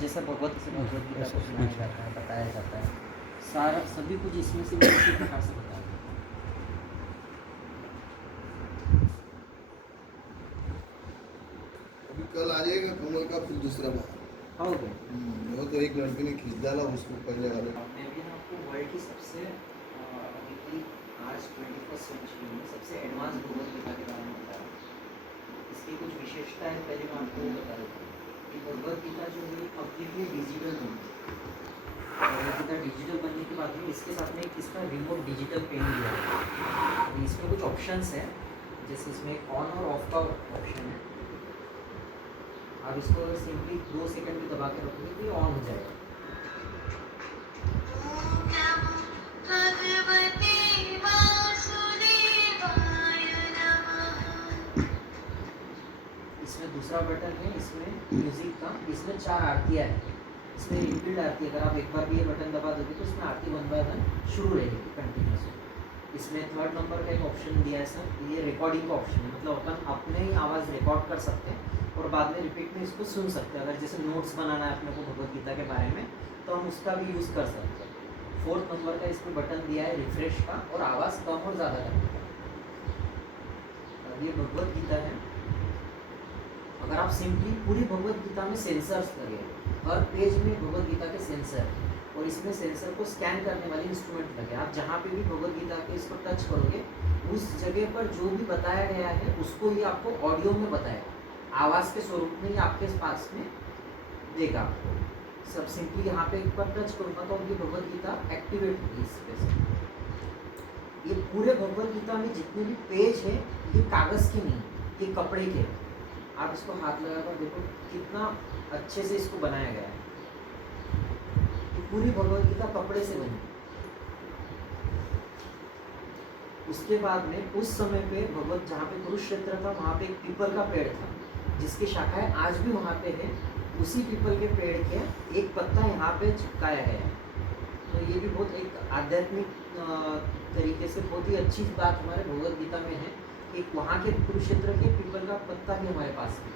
जैसा भगवत गीता को सुनाया जाता है, बताया जाता है, सारा सभी कुछ इसमें से इसी प्रकार से बताया जाता है। अभी कल आ जाएगा कमल का फिर दूसरा बार। हो गए वो तो एक लड़के ने खींच डाला उसको पहले वाले। मैं भी ना आपको वर्ल्ड की सबसे अभी की आज 21st सेंचुरी में सबसे एडवांस भगवत गीता के बारे में बताया। इसकी कुछ विशेषता है, पहले मैं आपको बता देता हूँ कि भगवत गीता जो है कम्प्लीटली डिजिटल बनी। भगवत गीता डिजिटल बनने के बाद में इसके साथ में इसका रिमोट डिजिटल पेन दिया है। इसमें कुछ ऑप्शंस है, जैसे इसमें ऑन और ऑफ का ऑप्शन है। आप इसको सिंपली 2 सेकंड भी दबा के रखोगे तो ये ऑन हो जाएगा। इसमें दूसरा बटन है, इसमें म्यूजिक का, इसमें 4 आरतियाँ है। इसमें इनबिल्ट आरती, अगर आप एक बार भी ये बटन दबा दोगे तो इसमें आरती 1 बाय 1 शुरू रहेगी कंटिन्यूस। इसमें 3rd नंबर का एक ऑप्शन दिया है सर, ये रिकॉर्डिंग का ऑप्शन है, मतलब अपन अपने ही आवाज़ रिकॉर्ड कर सकते हैं और बाद में रिपीट में इसको सुन सकते हैं। अगर जैसे नोट्स बनाना है अपने को भगवत गीता के बारे में तो हम उसका भी यूज़ कर सकते हैं। 4th नंबर का इसमें बटन दिया है रिफ्रेश का और आवाज़ कम और ज़्यादा करने का। अब ये भगवत गीता है। अगर आप सिंपली पूरी भगवत गीता में सेंसर्स करिए, हर पेज में भगवत गीता के सेंसर और इसमें सेंसर को स्कैन करने वाले इंस्ट्रूमेंट लगे। आप जहाँ पे भी भगवत गीता के इसको टच करोगे उस जगह पर जो भी बताया गया है उसको ये आपको ऑडियो में बताएगा, आवाज़ के स्वरूप में ही आपके पास में देगा आपको। सब सिंपली यहाँ पे एक बार टच करूँगा तो उनकी भगवत गीता एक्टिवेट होगी इस पे से। ये पूरे भगवत गीता में जितने भी पेज है ये कागज़ के नहीं, ये कपड़े के। आप इसको हाथ लगाकर देखो कितना अच्छे से इसको बनाया गया है। तो पूरी भगवत गीता कपड़े से बनी। उसके बाद में उस समय पे भगवत जहाँ पे कुरुक्षेत्र था वहाँ पे एक पीपल का पेड़ था जिसकी शाखाएं आज भी वहाँ पे है। उसी पीपल के पेड़ के एक पत्ता यहाँ पे चिपकाया गया है। तो ये भी बहुत एक आध्यात्मिक तरीके से बहुत ही अच्छी बात हमारे भगवत गीता में है कि वहाँ के कुरुक्षेत्र के पीपल का पत्ता भी हमारे पास है।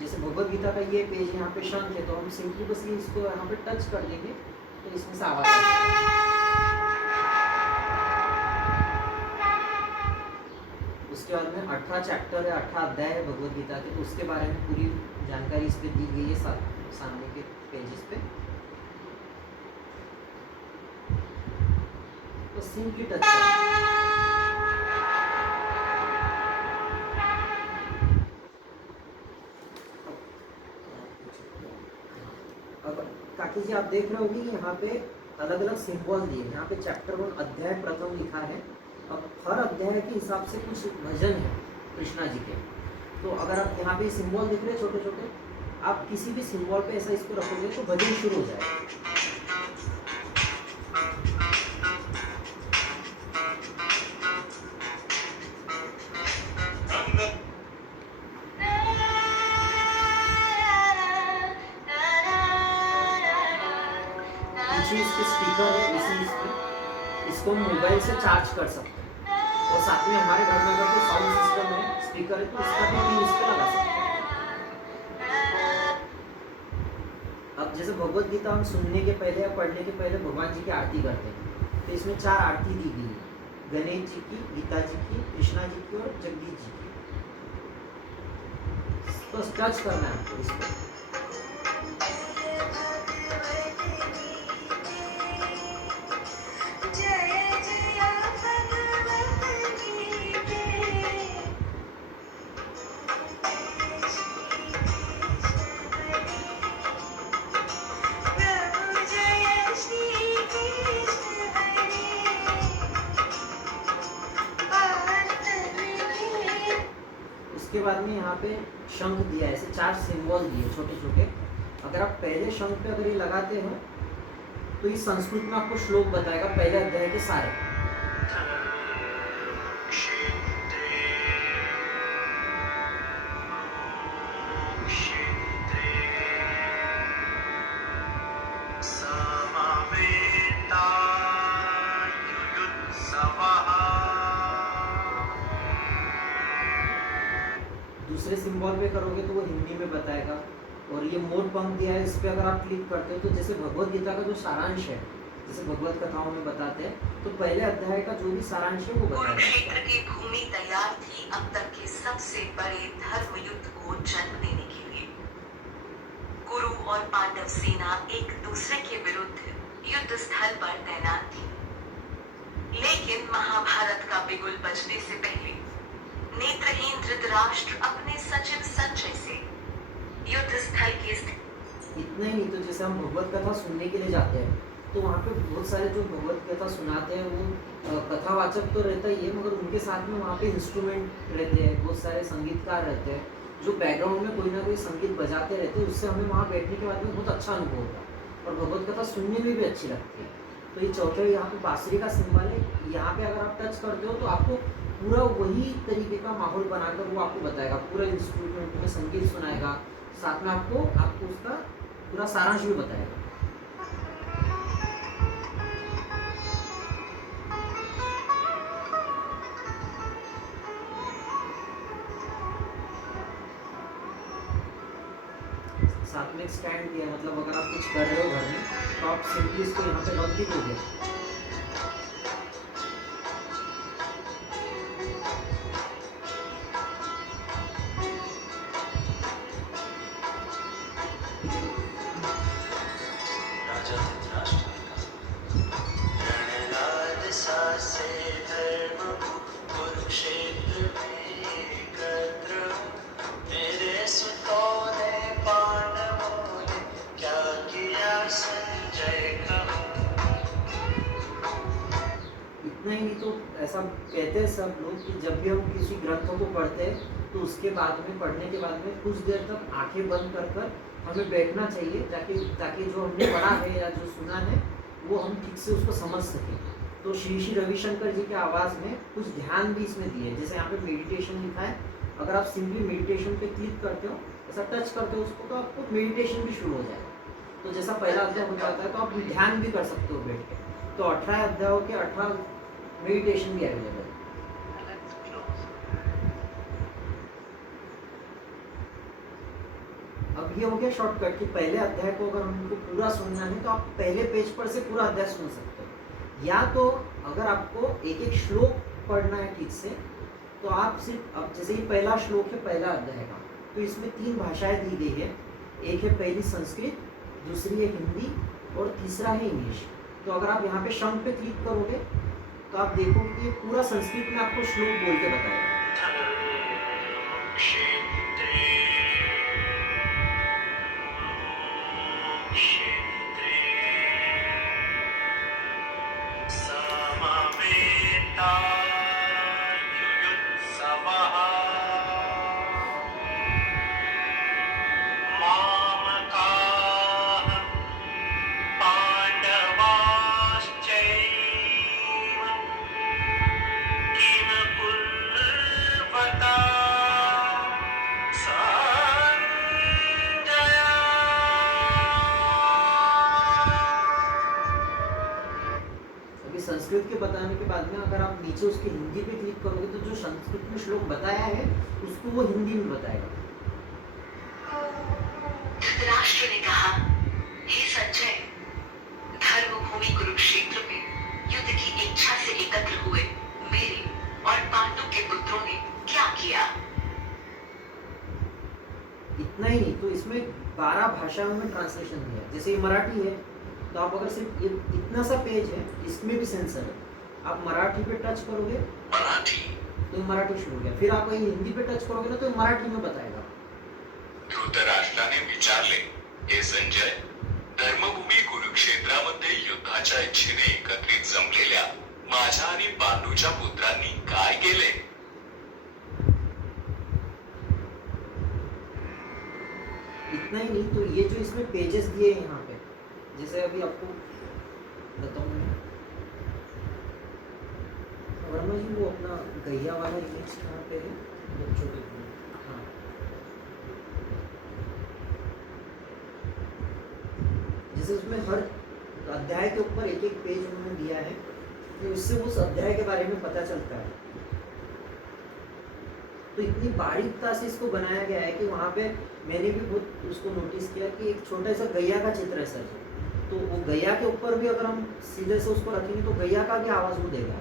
जैसे भगवत गीता का ये पेज यहाँ पे शंख है तो हम सिंपली बस ये इसको यहाँ पे टच कर देंगे तो इसमें से आवाज आएगी। उसके बाद में 18 चैप्टर है, 18 अध्याय है भगवत गीता के, तो उसके बारे में पूरी जानकारी इस पे दी गई है सामने के पेजेस पे। तो सिंपली टच करें। काकी जी आप देख रहे होंगे कि यहाँ पे अलग अलग सिंबल दिए। यहाँ पे चैप्टर 1 अध्याय प्रथम लिखा है। अब हर अध्याय के हिसाब से कुछ भजन है कृष्णा जी के। तो अगर आप यहाँ पे सिंबल देख रहे हैं छोटे छोटे, आप किसी भी सिंबल पे ऐसा इसको रखोगे तो भजन शुरू हो जाएगा। इसके स्पीकर है, इसको हम मोबाइल से चार्ज कर सकते हैं और साथ में हमारे घर में अगर कोई साउंड सिस्टम है, स्पीकर है, तो इसका भी पिन इस पे लगा सकते हैं। अब जैसे भगवत गीता हम सुनने के पहले या पढ़ने के पहले भगवान जी की आरती करते हैं, तो इसमें 4 आरती दी गई है, गणेश जी की, गीता जी की, कृष्णा जी की और जगदीश जी की। तो टच करना है आपको इसको। उसके बाद में यहाँ पे शंख दिया है, ऐसे 4 सिंबल दिए छोटे छोटे। अगर आप पहले शंख पे अगर ये लगाते हो तो ये संस्कृत में आपको श्लोक बताएगा पहले अध्याय के सारे। दूसरे सिंबल पे करोगे तो वो हिंदी में बताएगा, और ये मोड पंक्ति दिया है, इस पे अगर आप क्लिक करते हो तो जैसे भगवत गीता का जो सारांश है, जैसे भगवत कथाओं में बताते हैं, तो पहले अध्याय का जो भी सारांश है वो बताया जाता कुरुक्षेत्र है। की भूमि तैयार थी अब तक के सबसे बड़े धर्म युद्ध को जन्म देने के लिए। कुरु और पांडव सेना एक दूसरे के विरुद्ध युद्ध स्थल पर तैनात थी। लेकिन महाभारत का बिगुल बजने से पहले नेत्रहीन धृतराष्ट्र अपने सचिव संजय से युद्ध स्थल की इतना ही नहीं, तो जैसे हम भगवत कथा सुनने के लिए जाते हैं तो वहाँ पे बहुत सारे जो भगवत कथा सुनाते हैं वो कथावाचक तो रहता ही है, मगर उनके साथ में वहाँ पे इंस्ट्रूमेंट रहते हैं, बहुत सारे संगीतकार रहते हैं जो बैकग्राउंड में कोई ना कोई संगीत बजाते रहते हैं। उससे हमें वहाँ बैठने के बाद में बहुत अच्छा अनुभव होता है और भगवत कथा सुनने में भी अच्छी लगती है। तो ये चौथे यहाँ पे बांसुरी का सिंबल है, यहाँ पे अगर आप टच करते हो तो आपको पूरा वही तरीके का माहौल बनाकर वो आपको बताएगा, पूरा इंस्ट्रूमेंट में संगीत सुनाएगा, साथ में आपको उसका पूरा सारांश भी बताएगा। साथ में एक स्टैंड दिया है, मतलब अगर आप कुछ कर रहे हो घर में तो आप सिंपली इसको यहाँ पे रख भी दोगे। राजा धृतराष्ट्र ने कहा, रणराज से धर्म कुरुक्षेत्र में एकत्र हो। मेरे सुतों ने पांडवों ने क्या किया संजय कहो। इतना ही नहीं, तो ऐसा कहते हैं सब लोग कि जब भी हम किसी ग्रंथों को पढ़ते हैं तो उसके बाद में, पढ़ने के बाद में कुछ देर तक आंखें बंद कर कर हमें बैठना चाहिए, ताकि जो हमने पढ़ा है या जो सुना है वो हम ठीक से उसको समझ सकें। तो श्री श्री रविशंकर जी के आवाज़ में कुछ ध्यान भी इसमें दिए, जैसे यहाँ पे मेडिटेशन लिखा है, अगर आप सिंपली मेडिटेशन पे क्लिक करते हो, ऐसा टच करते हो उसको, तो आपको मेडिटेशन भी शुरू हो जाएगा। तो जैसा पहला अध्याय हो जाता है तो आप ध्यान भी कर सकते हो बैठ के। तो 18 अध्यायों के 18 मेडिटेशन भी अवेलेबल है। अब ये हो गया शॉर्टकट कि पहले अध्याय को अगर हमको पूरा सुनना है तो आप पहले पेज पर से पूरा अध्याय सुन सकते हो, या तो अगर आपको एक एक श्लोक पढ़ना है ठीक से तो आप सिर्फ, अब जैसे ये पहला श्लोक है पहला अध्याय का, तो इसमें 3 भाषाएं दी गई है, एक है पहली संस्कृत, दूसरी है हिंदी और तीसरा है इंग्लिश। तो अगर आप यहाँ पे शंख पे क्लिक करोगे तो आप देखोगे कि पूरा संस्कृत में आपको श्लोक बोल के बताएगा। संस्कृत के बताने के बाद में अगर आप नीचे उसके हिंदी पे क्लिक करोगे तो जो संस्कृत में श्लोक बताया है उसको वो हिंदी में बताएगा। धृतराष्ट्र ने कहा, हे संजय, धर्मभूमि कुरुक्षेत्र में युद्ध की इच्छा से एकत्र हुए मेरे और पांडु के पुत्रों ने क्या किया। इतना ही नहीं, तो इसमें 12 भाषाओं में ट्रांसलेशन दिया है। जैसे ये मराठी है तो आप अगर सिर्फ ये इतना सा पेज है, इसमें भी सेंसर है, आप मराठी पे टच करोगे मराठी तो मराठी शुरू हो गया, फिर आप कहीं हिंदी पे टच करोगे ना तो मराठी में बताएगा। धृतराष्ट्राने विचारले, हे संजय, धर्मभूमी कुरुक्षेत्रामध्ये युद्धाच्या इच्छेने एकत्रित जमलेल्या माझ्या आणि पांडूच्या पुत्रांनी काय केले। इतना ही नहीं, तो ये जो इसमें पेजेस दिए हैं यहाँ पे, जैसे अभी आपको बताऊँ वर्मा जी, वो अपना गैया वाला इमेज कहाँ पे है, बच्चों के लिए, हाँ, जैसे उसमें हर अध्याय के ऊपर एक एक पेज उन्होंने दिया है, तो इससे उस अध्याय के बारे में पता चलता है। तो इतनी बारीकता से इसको बनाया गया है कि वहाँ पे मैंने भी बहुत उसको नोटिस किया कि एक छोटा सा गैया का चित्र है सर, तो वो गैया के ऊपर भी अगर हम सीधे से उसको रखेंगे तो गैया का भी आवाज़ वो देगा।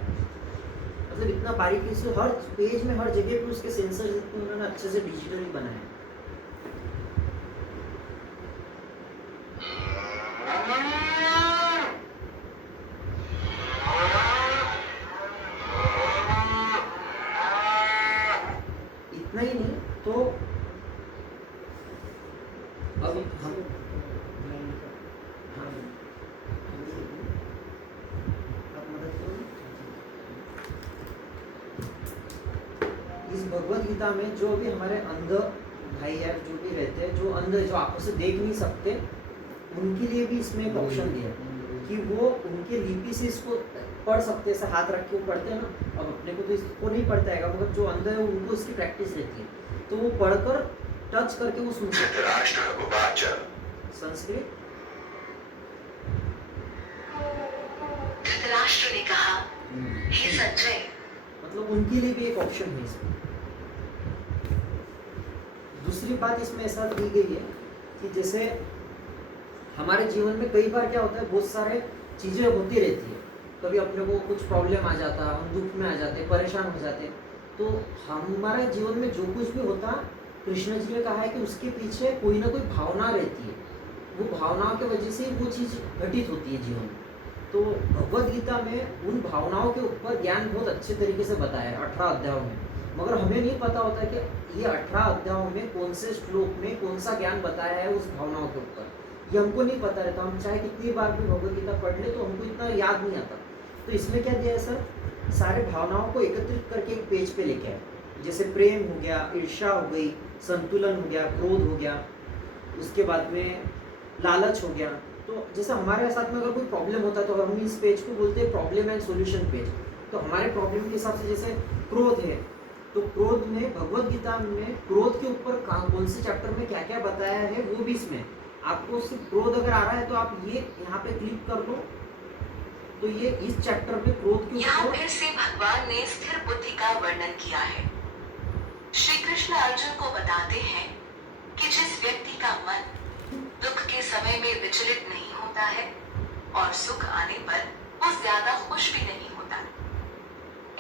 मतलब इतना बारीकी से हर पेज में हर जगह पे उसके सेंसर उन्होंने अच्छे से डिजिटली बनाए। इतना ही नहीं तो अब हम हाँ, आप मदद करो। इस भगवत गीता में जो भी हमारे अंध भाई है, जो भी रहते हैं, जो अंध जो आंखों से देख नहीं सकते, उनके लिए भी इसमें एक ऑप्शन दिया है कि वो उनके लिपि से इसको पढ़ सकते हैं। ऐसे हाथ रख के वो पढ़ते हैं ना, अब अपने को तो इसको नहीं पढ़ता है, मगर जो अंध है उनको इसकी प्रैक्टिस रहती है, तो वो पढ़कर टच करके वो सुन सकते हैं। धृतराष्ट्र उवाच संस्कृत धृतराष्ट्र ने कहा, हे संजय, मतलब उनके लिए भी एक ऑप्शन है इसमें। दूसरी बात इसमें ऐसा की गई है कि जैसे हमारे जीवन में कई बार क्या होता है, बहुत सारे चीज़ें होती रहती है, कभी अपने को कुछ प्रॉब्लम आ जाता, हम दुख में आ जाते, परेशान हो जाते, तो हमारे जीवन में जो कुछ भी होता, कृष्ण जी ने कहा है कि उसके पीछे कोई ना कोई भावना रहती है, वो भावनाओं की वजह से वो चीज़ घटित होती है जीवन में। तो भगवद गीता में उन भावनाओं के ऊपर ज्ञान बहुत अच्छे तरीके से बताया है 18 अध्यायों में, मगर हमें नहीं पता होता कि ये 18 अध्यायों में कौन से श्लोक में कौन सा ज्ञान बताया है उस भावनाओं के ऊपर, ये हमको नहीं पता रहता। हम चाहे कितनी बार भी भगवद गीता पढ़ ले तो हमको इतना याद नहीं आता। तो इसमें क्या दिया है सर, सारे भावनाओं को एकत्रित करके एक पेज पे लेके आए, जैसे प्रेम हो गया, ईर्ष्या हो गई, संतुलन हो गया, क्रोध हो गया, उसके बाद में लालच हो गया। तो जैसे हमारे साथ में अगर कोई प्रॉब्लम होता है तो हम इस पेज को बोलते हैं प्रॉब्लम एंड सॉल्यूशन पेज। तो हमारे प्रॉब्लम के हिसाब से जैसे क्रोध है, तो क्रोध में भगवद गीता में क्रोध के ऊपर कौन से चैप्टर में क्या क्या बताया है वो भी इसमें। आपको सिर्फ क्रोध अगर आ रहा है तो आप ये यहाँ पे क्लिक कर लो, तो ये इस चैप्टर में क्रोध के यहाँ ऊपर फिर से भगवान ने स्थिर बुद्धि का वर्णन किया है। श्री कृष्ण अर्जुन को बताते हैं कि जिस व्यक्ति का मन दुख के समय में विचलित नहीं होता है और सुख आने पर वो ज्यादा खुश भी नहीं होता,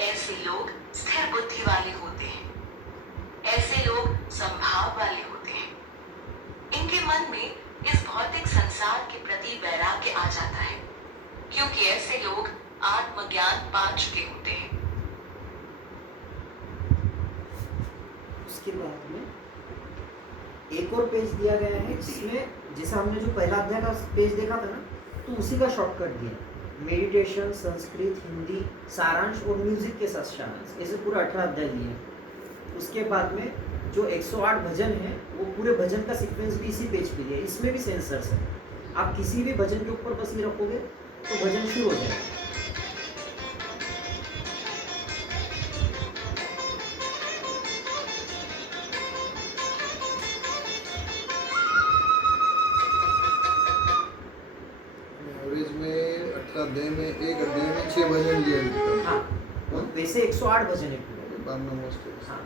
ऐसे लोग स्थिर बुद्धि वाले होते हैं। ऐसे लोग संभाव वाले होते हैं। इनके मन में इस भौतिक संसार के प्रति वैराग्य आ जाता है, क्योंकि ऐसे लोग आत्मज्ञान पा चुके होते हैं। उसके बाद में एक और पेज दिया गया है जिसमें जैसे हमने जो पहला अध्याय का पेज देखा था ना, तो उसी का शॉर्टकट दिया, मेडिटेशन, संस्कृत, हिंदी, सारांश और म्यूजिक के साथ सारांश, ऐसे पूरा 18 अध्याय दिए। उसके बाद में जो 108 भजन है वो पूरे भजन का सीक्वेंस भी इसी पेज पे दिया है। इसमें भी सेंसर्स है, आप किसी भी भजन के ऊपर बस ये रखोगे तो भजन शुरू हो जाएगा। एवरेज में 18 अध्याय में एक अध्याय में 6 भजन दिए हैं। हाँ, और वैसे 108 भजन है पूरे। 52 मोस्ट। हाँ,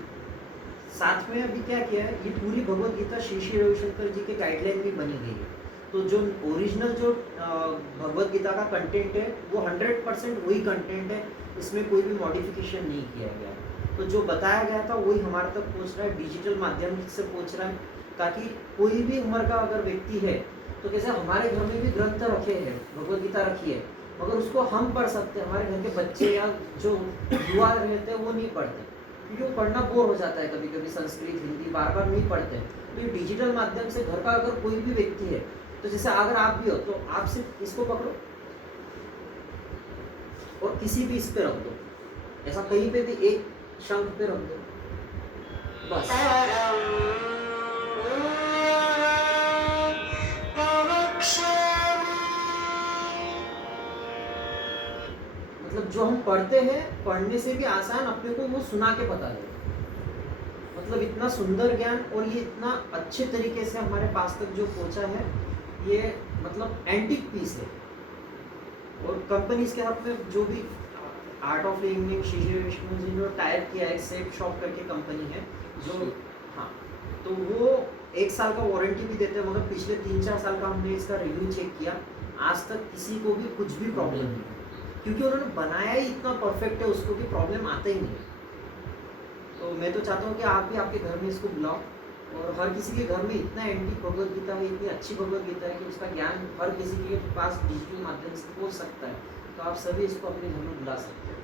साथ में अभी क्या किया है, ये पूरी भगवत गीता श्री श्री रविशंकर जी के गाइडलाइन भी बनी गई है। तो जो ओरिजिनल जो भगवत गीता का कंटेंट है वो 100% वही कंटेंट है, इसमें कोई भी मॉडिफिकेशन नहीं किया गया है। तो जो बताया गया था वही हमारे तक पहुंच रहा है, डिजिटल माध्यम से पहुंच रहा है, ताकि कोई भी उम्र का अगर व्यक्ति है, तो कैसे हमारे घर में भी ग्रंथ रखे हैं, भगवत गीता रखी है, मगर उसको हम पढ़ सकते हैं, हमारे घर के बच्चे या जो युवा रहते हैं वो नहीं पढ़ते, क्योंकि वो पढ़ना बोर हो जाता है, कभी कभी संस्कृत हिंदी बार बार नहीं पढ़ते। तो ये डिजिटल माध्यम से घर का अगर कोई भी व्यक्ति है, तो जैसे अगर आप भी हो तो आप सिर्फ इसको पकड़ो और किसी भी इस पे रख दो, ऐसा कहीं पे भी एक शंख पे रख दो बस। मतलब जो हम पढ़ते हैं, पढ़ने से भी आसान अपने को वो सुना के बता दे। मतलब इतना सुंदर ज्ञान और ये इतना अच्छे तरीके से हमारे पास तक जो पहुंचा है, ये मतलब एंटीक पीस है। और कंपनीज के हाथ में जो भी art of living Shri Shri Vishnu ji ने टाइप किया है, सेफ शॉप करके कंपनी है, जो हाँ, तो वो 1 साल का वारंटी भी देते हैं, मगर पिछले 3-4 साल का हमने इसका रिव्यू चेक किया, आज तक किसी को भी कुछ भी प्रॉब्लम नहीं है, क्योंकि उन्होंने बनाया ही इतना परफेक्ट है उसको कि प्रॉब्लम आता ही नहीं। तो मैं तो चाहता हूँ कि आप भी आपके घर में इसको बुलाओ, और हर किसी के घर में इतना एंटी भगवद गीता है, इतनी अच्छी भगवद गीता है कि उसका ज्ञान हर किसी के पास डिजिटल माध्यम से हो सकता है। तो आप सभी इसको अपने घर में बुला सकते हो।